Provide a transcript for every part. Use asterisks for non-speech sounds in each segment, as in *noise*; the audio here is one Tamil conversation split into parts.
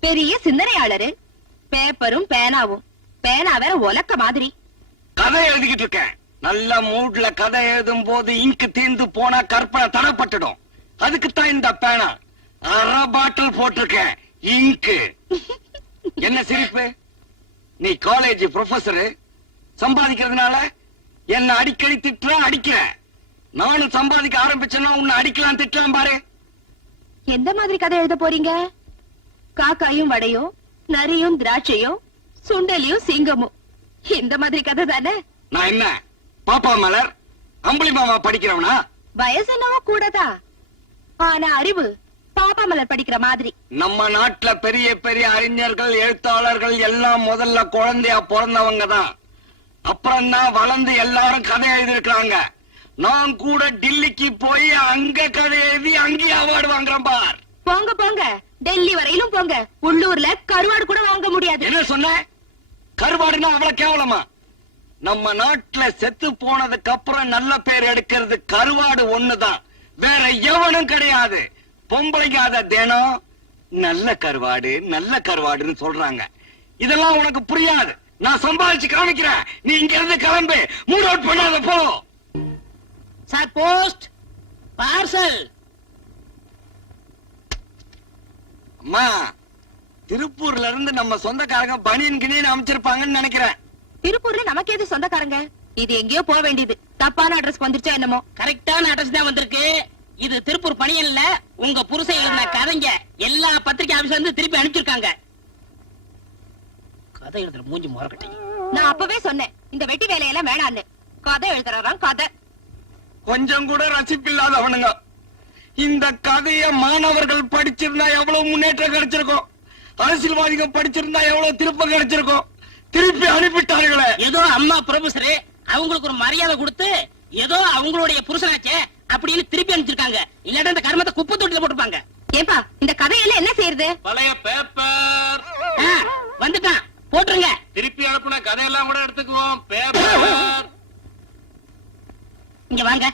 பெரிய சிந்தனையாளரு. பேப்பரும் பேனாவும். பேனா வேற உலக்க மாதிரி. கதை எழுதிக்கிட்டு இருக்கேன். நல்ல மூட்ல கதை எழுதும் போது இங்கு தீர்ந்து போனா கற்பனை தடப்பட்டுடும். அதுக்குத்தான் இந்த பேனா. அரை பாட்டில் போட்டிருக்கேன். இங்கு என்ன சிரிப்பு? நீ காலேஜ் ப்ரொஃபசரு சம்பாதிக்கிறதுனால என்ன அடிக்கடி திட்டுற அடிக்கிற நானும் சம்பாதிக்க ஆரம்பிச்சேன்னா உன்னை அடிக்கலாம் திட்டலாம் பாரு. எந்த மாதிரி கதை எழுத போறீங்க? காக்காயும் வடையும் நரியும் திராட்சையும் சுண்டலியும் சிங்கமும். இந்த மாதிரி கதை தானே? நான் என்ன பாப்பா மலர் அம்புலி மாமா படிக்கிறவனா? வயசு என்னவோ கூடதான். ஆனா அறிவு பாப்பா மலர் படிக்கிற மாதிரி. நம்ம நாட்டுல பெரிய பெரிய அறிஞர்கள் எழுத்தாளர்கள் எல்லாம் முதல்ல குழந்தையா பிறந்தவங்க தான். அப்புறம் தான் வளர்ந்து எல்லாரும் கதை எழுதிருக்காங்க நான் கூட டில்லிக்கு போய் அங்க கதை எழுதி அங்கேயே அவார்டு வாங்குறேன் பார். போங்க போங்க. டெல்லி வரையிலும் போங்க. உள்ளூர்ல கருவாடு கூட வாங்க முடியாது. என்ன சொன்ன? கருவாடுனா அவ்வளவு கேவலமா? நம்ம நாட்டுல செத்து போனதுக்கு அப்புறம் நல்ல பேர் எடுக்கிறது கருவாடு ஒண்ணுதான். வேற எவனும் கிடையாது. பொம்பளைக்கு அத தினம் நல்ல கருவாடு நல்ல கருவாடுன்னு சொல்றாங்க. இதெல்லாம் உனக்கு புரியாது. நான் சம்பாதிச்சு காமிக்கிறேன். நீ இங்க இருந்து கிளம்பு. மூட் அவுட் பண்ணாத போ. Sir post. பார்சல். அம்மா திருப்பூர்ல இருந்து நம்ம சொந்தக்காரங்க பனியன் கிணியன் அமைச்சிருப்பாங்கன்னு நினைக்கிறேன். திருப்பூர்ல நமக்கு எது சொந்தக்காரங்க? இது எங்கேயோ போக வேண்டியது. தப்பான அட்ரஸ் வந்துருச்சா என்னமோ? கரெக்டான அட்ரஸ் தான் வந்திருக்கு. இது திருப்பூர் பணியன் இல்ல உங்க புருஷன் எழுதின கதைங்க எல்லா பத்திரிகை ஆபீஸ்ல இருந்து திருப்பி அனுப்பிச்சிருக்காங்க. கதை எழுதுற மூஞ்சி முறக்கட்டீங்க நான் அப்பவே சொன்னேன் இந்த வெட்டி வேலையெல்லாம் வேணான்னு. கதை எழுதுறாராம் கதை. கொஞ்சம் கூட ரசிப்பில்லாதவனுங்க. இந்த கதைய மாணவர்கள் படிச்சிருந்தா எவ்வளவு முன்னேற்றம் கிடைச்சிருக்கும்? அரசியல்வாதிகள் படிச்சிருந்தா எவ்வளவு திருப்பம் கிடைச்சிருக்கும்? திருப்பி அனுப்பிட்டார்களே. ஏதோ அம்மா ப்ரொஃபசர் அவங்களுக்கு ஒரு மரியாதை கொடுத்து ஏதோ அவங்களுடைய புருஷனாச்சே அப்படின்னு திருப்பி அனுப்பிச்சிருக்காங்க. இல்லாட்டா இந்த கர்மத்தை குப்பை தொட்டில போட்டுப்பாங்க. ஏப்பா இந்த கதையெல்லாம் என்ன செய்யறது? பழைய பேப்பர். வந்துட்டான். போட்டுருங்க. திருப்பி அனுப்புன கதையெல்லாம் கூட எடுத்துக்குவோம். பேப்பர். இங்க வாங்க.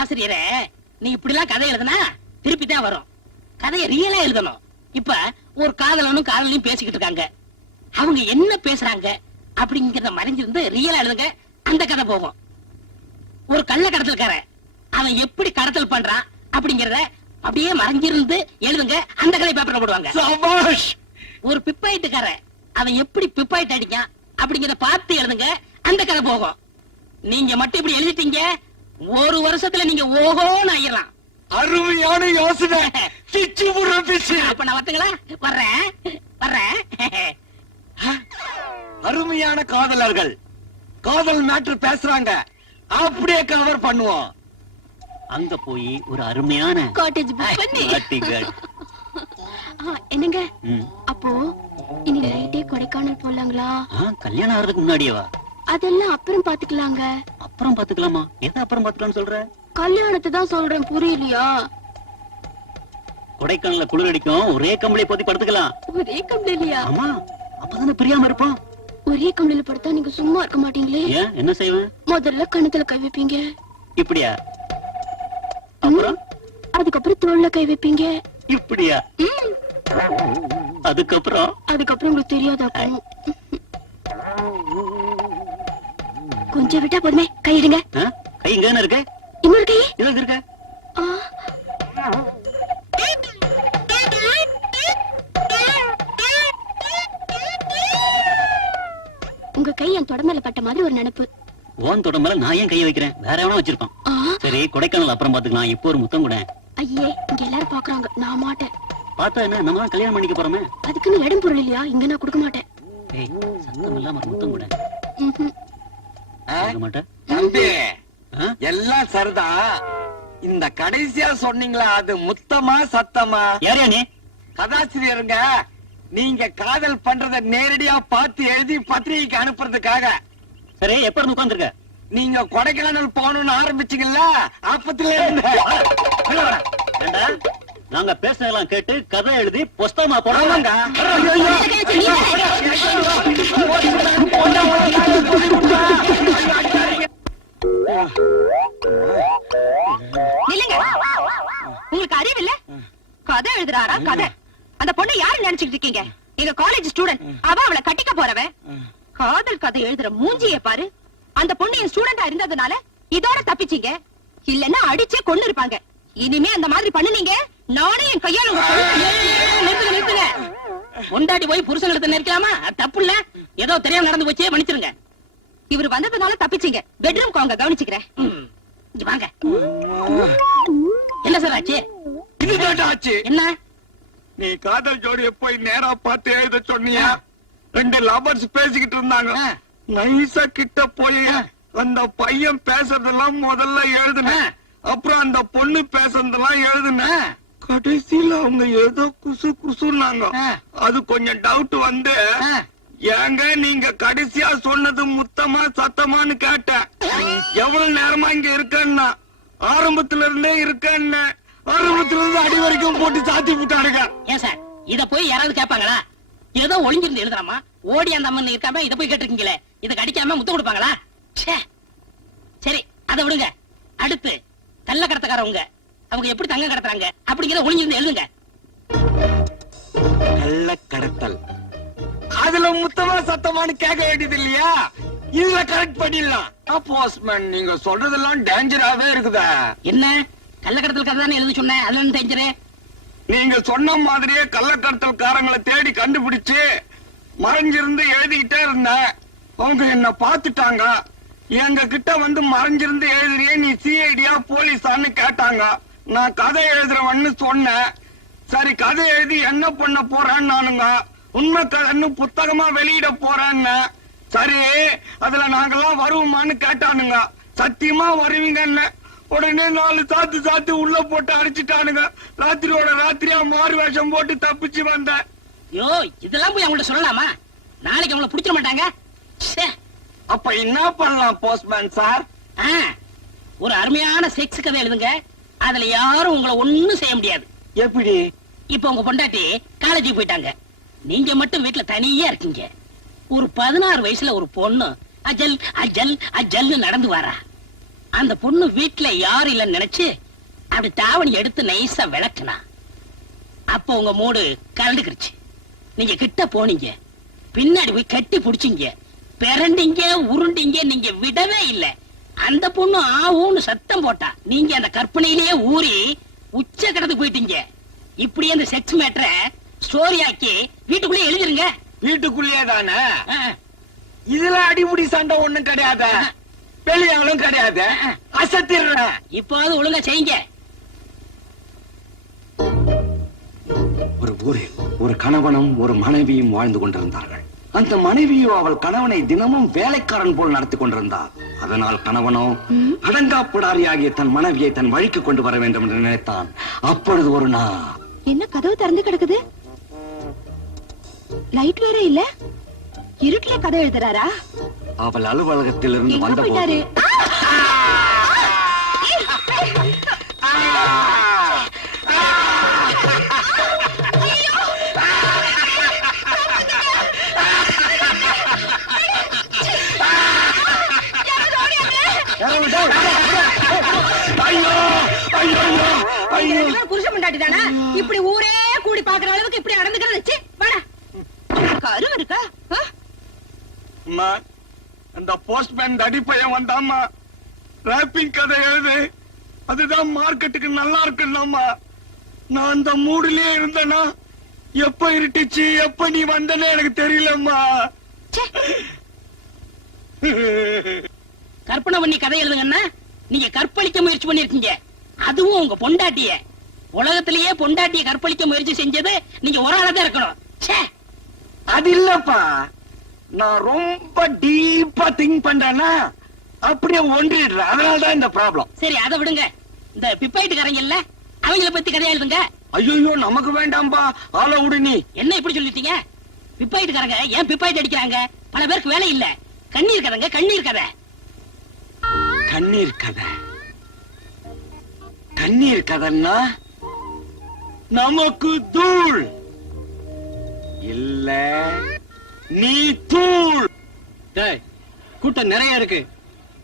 ஆசிரியரே நீ இப்படி எல்லாம் கதை எழுதுனா திருப்பி தான் வரும். கதையை ரியலா எழுதணும். இப்ப ஒரு காதலனும் காதலையும் பேசிக்கிட்டு இருக்காங்க. அவங்க என்ன பேசுறாங்க அப்படிங்கறத மறைஞ்சிருந்து ரியலா எழுதுங்க. அந்த கதை போகும். ஒரு கள்ள கடத்தல்காரன் அவன் எப்படி கடத்தல் பண்றான் அப்படிங்கறத அப்படியே மறைஞ்சிருந்து எழுதுங்க. அந்த கதை பேப்பர்ல போடுவாங்க. ஒரு பிப்பாயிட்டுக்காரன் அவன் எப்படி பிப்பாயிட்டு அடிக்கான் அப்படிங்கறத பார்த்து எழுதுங்க. அந்த கதை போகும். நீங்க மட்டும் இப்படி எழுதிட்டீங்க ஒரு வருஷத்துல நீங்க ஓஹோன்னு ஆயிரலாம் அருமையான யோசனை. *laughs* அப்ப நான் வரட்டுங்களா வர்றேன். வர்றேன். அருமையான காதலர்கள். காதல் மேட்ரு பேசுறாங்க. அப்படியே கவர் பண்ணுவோம். அங்க போய் ஒரு அருமையான காட்டேஜ் புக் பண்ணி. என்னங்க. அப்போ இனி நைட்டே கொடைக்கானல் போலாங்களா? கல்யாணம் ஆகிறதுக்கு முன்னாடியேவா அதெல்லாம் அப்புறம் பாத்துக்கலாங்க. அப்புறம் பாத்துக்கலாமா? எதை அப்புறம் பாத்துக்கலாம்னு சொல்ற? கல்யாணத்தை தான் சொல்றேன் புரியலையா? கொடைக்கானல்ல குளிர் அடிக்கும். ஒரே கம்பளி போத்தி படுத்துக்கலாம். ஒரே கம்பளிலையா ஆமா அப்பதானே பிரியாம இருப்போம். ஒரே கம்பளில படுத்தா நீங்க சும்மா இருக்க மாட்டீங்களே. ஏன்? என்ன செய்வேன்? முதல்ல கணத்துல கை வைப்பீங்க. இப்படியா? அப்புறம்? அதுக்கப்புறம் தோல்ல கை வைப்பீங்க. இப்படியா? அதுக்கப்புறம்? அதுக்கப்புறம் உங்களுக்கு தெரியாதாக்கும் கொஞ்சம் விட்டா போதுமே. கை எடுங்க. கை இங்க இருக்கு? இன்னொரு கை. இருக்க? ஆ. உங்க கை என் தொட மேல பட்ட மாதிரி ஒரு நினைப்பு. ஓன் தொட மேல நான் ஏன் கையை வைக்கிறேன்? வேற எவனா வச்சிருப்பான். சரி கொடைக்கானல் அப்புறம் பாத்துக்கலாம். இப்போ ஒரு முத்தம் கூட ஐயே இங்க எல்லாரும் பாக்குறாங்க. நான் மாட்டேன். பார்த்தா என்ன? நம்ம தான் கல்யாணம் பண்ணிக்க போறோமே. அதுக்குன்னு இடம் பொருள் இல்லையா? இங்க நான் கொடுக்க மாட்டேன். ஏய் சத்தம் இல்லாம முத்தம் கூட மாட்டேன். தம்பி? எல்லாம் சரிதான் இந்த கடைசியா சொன்னீங்களா அது முத்தமா சத்தமா? யாரையா நீ? கதாசிரியருங்க. நீங்க காதல் பண்றத நேரடியா பார்த்து எழுதி பத்திரிகைக்கு அனுப்புறதுக்காக. சரி எப்ப இருந்து உட்கார்ந்திருக்க? நீங்க கொடைக்கானல் போகணும்னு ஆரம்பிச்சீங்கல்ல அப்பத்துல இருந்து. நாங்க பேசுனதெல்லாம் கேட்டு கதை எழுதி புஸ்தகமா நில்லுங்க. உங்களுக்கு அறிவு இல்ல? கதை எழுதுறாரா? கதை. அந்த பொண்ணை யாரு நினைச்சுக்கிட்டு இருக்கீங்க? எங்க காலேஜ் ஸ்டூடெண்ட் அவ அவளை கட்டிக்க போறவன் காதல் கதை எழுதுற மூஞ்சிய பாரு. அந்த பொண்ணு என் ஸ்டூடெண்டா இருந்ததுனால இதோட தப்பிச்சீங்க. இல்லன்னா அடிச்சே கொண்டு இருப்பாங்க. இனிமே அந்த மாதிரி பண்ணுனீங்க. நானே என் கையால நிறுத்துங்க நிறுத்துங்க. பொண்டாட்டி போய் புருஷன் எடுத்து நிற்கலாமா? தப்பு இல்ல. ஏதோ தெரியாம நடந்து போச்சே மன்னிச்சிருங்க. இவர் வந்ததுனால தப்பிச்சீங்க. பெட்ரூம் அவங்க கவனிச்சுக்கிறேன். வாங்க. என்ன சார் ஆச்சு? என்ன? நீ காதல் ஜோடிய போய் நேரா பார்த்து எழுத சொன்னியா ரெண்டு லவர்ஸ் பேசிக்கிட்டு இருந்தாங்க. நைஸா கிட்ட போய். அந்த பையன் பேசுறதெல்லாம் முதல்ல எழுதுனேன். அப்புறம் அந்த பொண்ணு பேசுறதெல்லாம் எழுதுனேன். கடைசியில அவங்க ஏதோ குசு குசுன்னாங்க. அது கொஞ்சம் டவுட் வந்து. ஏங்க நீங்க கடைசியா சொன்னது முத்தமா சத்தமான்னு கேட்டேன் எவ்வளவு நேரமா இங்க இருக்கேன்னா ஆரம்பத்துல இருந்தே இருக்கேன்னு ஆரம்பத்துல இருந்து அடி வரைக்கும் போட்டு சாத்தி விட்டாருங்க ஏன் சார்? இத போய் யாராவது கேட்பாங்களா? ஏதோ ஒளிஞ்சிருந்து எழுதுறாமா? ஓடி அந்த அம்மன் இருக்காம இத போய் கேட்டிருக்கீங்களே? இத கடிக்காம முத்தம் கொடுப்பாங்களா. சரி அத விடுங்க. அடுத்து கள்ள கடத்தக்காரவங்க அவங்க எப்படி தங்க கடத்துறாங்க? அப்படிங்கிறத ஒளிஞ்சிருந்து எழுதுங்க. நல்ல கடத்தல். அதுல முத்தமா சத்தமான்னு கேட்க வேண்டியது இல்லையா? இதுல கரெக்ட் பண்ணிடலாம். போஸ்ட்மேன் நீங்க சொல்றதெல்லாம் டேஞ்சராவே இருக்குதா. என்ன? கள்ளக்கடத்தல் கதை தானே எழுதி சொன்னேன் அதுல இருந்து தெரிஞ்சிரு நீங்க சொன்ன மாதிரியே கள்ளக்கடத்தல்காரங்களை தேடி கண்டுபிடிச்சு மறைஞ்சிருந்து எழுதிக்கிட்டே இருந்தேன் அவங்க என்ன பார்த்துட்டாங்க. எங்க கிட்ட வந்து மறைஞ்சிருந்து எழுதுறியே நீ சிஐடியா போலீஸான்னு கேட்டாங்க. நான் கதை எழுதுறவன்னு சொன்னேன். சரி கதை எழுதி என்ன பண்ண போறேன்னு நானுங்க உண்மை கதைன்னு புத்தகமா வெளியிட போறேன்னு. சரி அதுல நாங்கெல்லாம் வருவோமான்னு கேட்டானுங்க. சத்தியமா வருவீங்கன்னு. உடனே நாலு சாத்து சாத்து உள்ள போட்டு அடிச்சிட்டானுங்க. ராத்திரியோட ராத்திரியா மாறு வேஷம் போட்டு தப்பிச்சு வந்தேன் யோ இதெல்லாம் போய் அவங்கள்ட்ட சொல்லலாமா? நாளைக்கு அவங்கள பிடிச்சிட மாட்டாங்க. அப்ப என்ன பண்ணலாம் போஸ்ட்மேன் சார்? ஒரு அருமையான செக்ஸ் கதை எழுதுங்க. அதுல யாரும் உங்களை ஒண்ணும் செய்ய முடியாது. எப்படி? இப்ப உங்க பொண்டாட்டி காலேஜுக்கு போயிட்டாங்க. நீங்க மட்டும் வீட்டுல தனியா இருக்கீங்க. ஒரு பதினாறு வயசுல ஒரு பொண்ணு அஜல் அஜல் அஜல்னு நடந்து வரா. அந்த பொண்ணு வீட்டுல யாரும் இல்லைன்னு நினைச்சு அப்படி தாவணி எடுத்து நைஸா விளக்குனா. அப்ப உங்க மூடு கலண்டுக்கிடுச்சு நீங்க கிட்ட போனீங்க. பின்னாடி போய் கட்டி புடிச்சீங்க. பிறண்டீங்க உருண்டீங்க நீங்க விடவே இல்ல. அந்த பொண்ணு ஆவுன்னு சத்தம் போட்டா. நீங்க அந்த கற்பனையிலேயே ஊறி உச்ச கடந்து போயிட்டீங்க. இப்படியே அந்த செக்ஸ் மேட்டரை ஸ்டோரி ஆக்கி வீட்டுக்குள்ளே எழுதிருங்க. வீட்டுக்குள்ளேயே தானே? இதுல அடிமுடி சண்டை ஒண்ணும் கிடையாது. வெளியாலும் கிடையாது. அசத்திடுறேன். இப்போது ஒழுங்கா செய்யுங்க. ஒரு ஊரில் ஒரு கணவனும் ஒரு மனைவியும் வாழ்ந்து கொண்டிருந்தார்கள். அந்த மனைவியோ அவள் கணவனை தினமும் வேலைக்காரன் போல் நடத்தி கொண்டிருந்தார். அதனால் கணவனோ அடங்காப்பிடாரியாகிய தன் மனைவியை தன் வழிக்கு கொண்டு வர வேண்டும் என்று நினைத்தான். அப்பொழுது ஒரு நாள் என்ன கதவு திறந்து கிடக்குது? லைட் வேற இல்ல? இருட்டுல கதை எழுதுறாரா? அவள் அலுவலகத்தில் இருந்து எங்க வந்த போயிட்டாரு. ஐயோ ஐயோ ஐயோ புருஷன் முண்டாட்டி தானா? இப்படி ஊரே கூடி பாக்குற அளவுக்கு இப்படி நடந்துக்கிறது வச்சு வாடா. கருவு இருக்கா? அம்மா அந்த போஸ்ட்மேன் தடி பையன் வந்தாம்மா ராப்பிங் கதை எழுது. அதுதான் மார்க்கெட்டுக்கு நல்லா இருக்குன்னாம்மா. நான் அந்த மூடுலயே இருந்தேனா எப்ப இருட்டுச்சு எப்ப நீ வந்தனே எனக்கு தெரியலம்மா. கற்பனை பண்ணி கதை எழுதுங்கன்னா நீங்க கற்பழிக்க முயற்சி பண்ணிருக்கீங்க அதுவும் உங்க பொண்டாட்டிய. உலகத்திலேயே பொண்டாட்டிய கற்பழிக்க முயற்சி செஞ்சது நீங்க ஒரு ஆளா தான் இருக்கணும். ச்சே. அது இல்லப்பா. நான் ரொம்ப டீப்பா திங்க் பண்றேன்னா அப்படியே ஒன்றிடுறேன் அதனாலதான் இந்த ப்ராப்ளம் சரி அதை விடுங்க. இந்த பிப்பாயிட்டுக்காரங்க இல்ல அவங்கள பத்தி கதையா எழுதுங்க. ஐயோ நமக்கு வேண்டாம்பா. ஆள விடு நீ. என்ன இப்படி சொல்லிட்டீங்க? பிப்பாயிட்டுக்காரங்க ஏன் பிப்பாயிட்டு அடிக்கிறாங்க? பல பேருக்கு வேலை இல்ல. கண்ணீர் கதைங்க கண்ணீர் கதை. கண்ணீர் கதை. கண்ணீர் கதைன்னா நமக்கு தூள். இல்ல. நீ தூள். கூட்டம் நிறைய இருக்கு.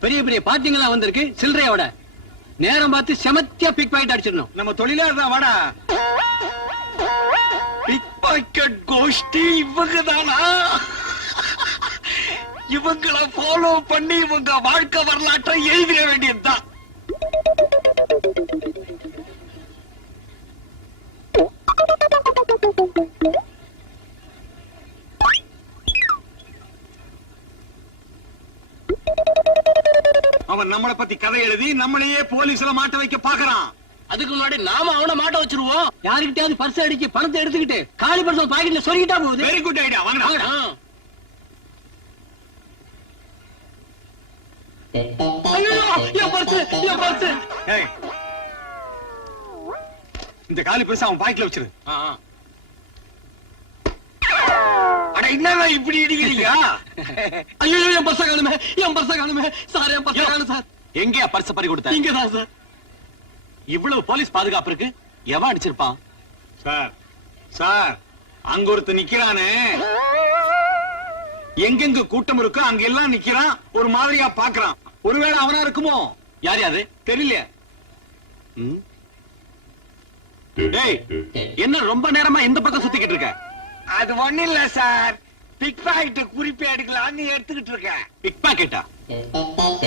பெரிய பெரிய பாட்டிங்கெல்லாம் வந்திருக்கு. சில்லறையோட நேரம் பார்த்து செமத்தியா பிக் பாயிண்ட் அடிச்சிடணும். நம்ம தொழிலாளர் தான் வாடா. பிக் பாக்கெட் கோஷ்டி இவங்க தானா இவங்கள ஃபாலோ பண்ணி இவங்க வாழ்க்கை வரலாற்றை எழுதிட வேண்டியதுதான். அவன் நம்மளை பத்தி கதை எழுதி நம்மளையே போலீஸ்ல மாட்ட வைக்க பாக்குறான். அதுக்கு முன்னாடி நாம அவனை மாட்ட வச்சிருவோம். யாருக்கிட்டயாவது பர்ஸ் அடிச்சு பணத்தை எடுத்துக்கிட்டு காலி பர்ஸ் பாக்கெட்ல சொருகிட்டா போகுது? Very good idea purse purse. ஏய். இந்த காலி பெருசா அவன் பாக்கெட்ல வச்சிரு. அட என்னடா இப்படி இடிக்கிறீங்க? ஐயோ என் பர்ஸ காணுமே என் பர்ஸ காணுமே. சார் என் பர்ஸ காணும் சார். எங்கேயா பர்ஸ் பறி கொடுத்த இங்க தான் சார். இவ்வளவு போலீஸ் பாதுகாப்பு இருக்கு? எவன் அடிச்சிருப்பான்? சார் சார் அங்க ஒருத்தன் நிக்கிறானே. எங்கெங்க கூட்டம் இருக்கோ அங்க எல்லாம் நிக்கிறான். ஒரு மாதிரியா பாக்குறான் ஒருவேளை அவனா இருக்குமோ? யார் யாரு? தெரியல என்ன ரொம்ப நேரமா இந்த பக்கம் சுத்திக்கிட்டு இருக்க? அது ஒண்ணு இல்ல சார். பிக் பாக்கெட் குறிப்பே எடுக்கலாம்னு எடுத்துக்கிட்டு இருக்கேன். பிக் பாக்கெட்டா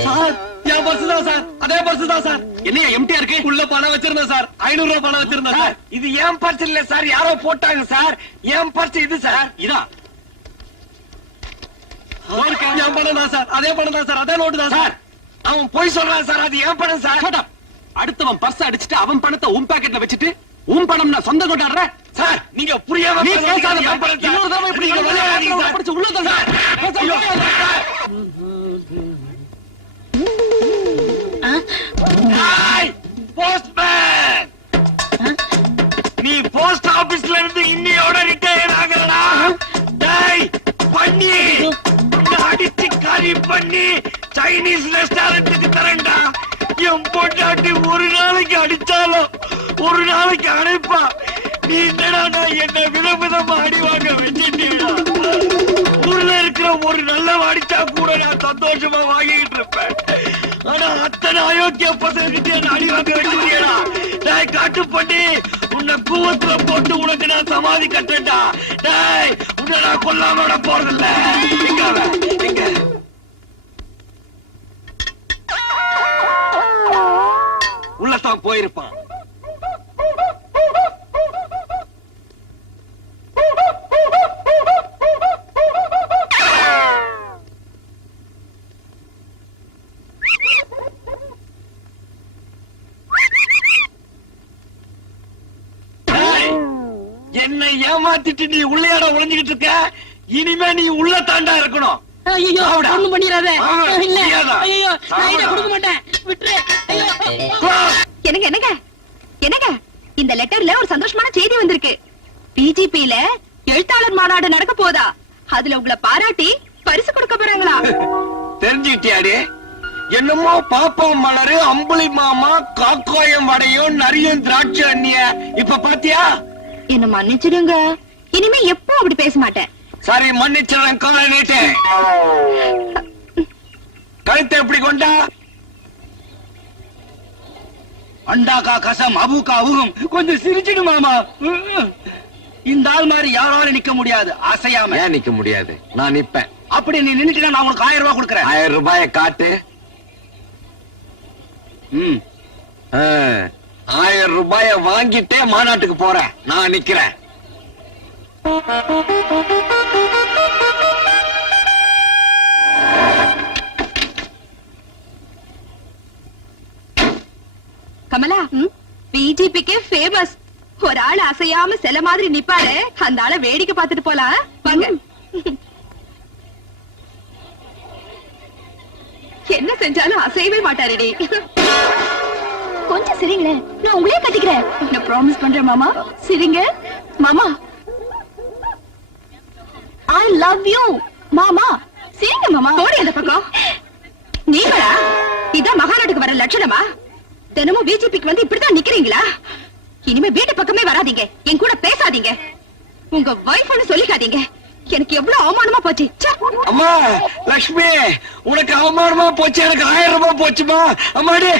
சார் என் பர்ஸ் தான் சார். அதே பர்ஸ் தான் சார். என்னையா எம்டியா இருக்கு? உள்ள பணம் வச்சிருந்தேன் சார். ஐநூறு ரூபாய் பணம் வச்சிருந்தேன் சார். இது என் பர்ஸ் இல்ல சார். யாரோ போட்டாங்க சார். என் பர்ஸ் இது சார். இதா? என் பணம் தான் சார். அதே பணம் தான் சார். அதே நோட்டு தான் சார். அவன் போய் சொல்றான் சார். அது என் பணம் சார். அடுத்தவன் பர்ஸ் அடிச்சிட்டு அவன் பணத்தை உன் பாக்கெட்ல வச்சுட்டு உன் பணம் நான் சொந்த கொண்டாடுற சார் நீங்க புரியாம. பேசாத. இன்னொரு தடவை இப்படி நீங்க இங்க வெளியே விளையாடாதீங்க வராதீங்க சார். படிச்சு உள்ள தள்ளு. ஐயோ, சார். ஹாய் போஸ்ட்மேன் நீ போஸ்ட் ஆபீஸ்ல இருந்து இன்னையோட ரிட்டையர் ஆகலடா டேய் பண்ணி அடிச்சு கறி பண்ணி சைனீஸ் ரெஸ்டாரண்ட்டுக்கு தரேன்டா என் பொண்டாட்டி ஒரு நாளைக்கு அடிச்சாலும் ஒரு நாளைக்கு அழைப்பா நீ என்னடா என்ன விதவிதமா அடி வாங்க வச்சிட்டீங்களா? ஊர்ல இருக்கிற ஒரு நல்ல வாடிச்சா கூட நான் சந்தோஷமா வாங்கிட்டு இருப்பேன். ஆனா அத்தனை அயோக்கிய பசங்க நான் என்ன அடி வாங்க வச்சிருக்கா டேய் காட்டு பண்ணி உன்னை கூவத்துல போட்டு உனக்கு நான் சமாதி கட்டா டேய் உன்னை நான் கொல்லாம விட போறதில்ல. எங்க அவன்? உள்ளத்தான் போயிருப்பான். என்னை ஏமாத்திட்டு நீ உள்ளையாட ஒளிஞ்சுகிட்டு இருக்க? இனிமே நீ உள்ள தாண்டா இருக்கணும். ஐயோ. ஒண்ணும் பண்ணிடாத. ஆமா, இல்ல. முடியாதா? ஐயோ நான் இதை சாவுடா. கொடுக்க மாட்டேன். விட்டுரு. ஐயோ. என்னங்க என்னங்க? என்னங்க? இந்த லெட்டர்ல ஒரு சந்தோஷமான செய்தி வந்திருக்கு. பிஜிபில எழுத்தாளர் மாநாடு நடக்க போதா? அதுல உங்களை பாராட்டி பரிசு கொடுக்க போறாங்களா? தெரிஞ்சுக்கிட்டியாடி? என்னமோ பாப்பம் மலரு அம்புலி மாமா காக்காயம் வடையும் நரியும் திராட்சை அண்ணிய. இப்ப பாத்தியா? என்ன மன்னிச்சிடுங்க. இனிமே எப்போ அப்படி பேச மாட்டேன். சரி மன்னிச்சிடறேன் காலை நீட்டேன். கழுத்தை எப்படி கொண்டா? அண்டாக்கா கசம் அபுக்கா அவுகும் கொஞ்சம் சிரிச்சிடு மாமா. இந்த ஆள் மாதிரி யாராலும் நிக்க முடியாது அசையாம. ஏன் நிக்க முடியாது? நான் நிப்பேன். அப்படி நீ நின்னுட்டு நான் உங்களுக்கு ஆயிரம் ரூபாய் கொடுக்குறேன். ஆயிரம் ரூபாய காட்டு. ம். ஆ, ஆயிரம் ரூபாய வாங்கிட்டே மாநாட்டுக்கு போறேன். நான் நிக்கிறேன். கமலா பிஜிபிக்கு ஃபேமஸ் ஒரு ஆள் அசையாம சில மாதிரி நிப்பாரு. அந்த ஆளை வேடிக்கை பார்த்துட்டு போலாம். வாங்க. என்ன செஞ்சாலும் அசையவே மாட்டாருடி. கொஞ்சம் சிரிங்களேன். நான் உங்களே கட்டிக்கிறேன். நான் ப்ராமிஸ் பண்றேன் மாமா. சிரிங்க. மாமா ஐ லவ் யூ மாமா சிரிங்க மாமா. போடி அந்த பக்கம். நீங்களா? இதான் மகாநாட்டுக்கு வர லட்சணமா? தினமும் பிஜேபிக்கு வந்து இப்படிதான் நிக்கிறீங்களா? இனிமே வீட்டு பக்கமே வராதீங்க. என் கூட பேசாதீங்க. உங்க வைஃப்னு சொல்லிக்காதீங்க. எனக்கு எவ்வளவு அவமானமா போச்சு. அம்மா லட்சுமி உனக்கு அவமானமா போச்சு. எனக்கு ஆயிரம் ரூபாய் போச்சுமா? அம்மாடி.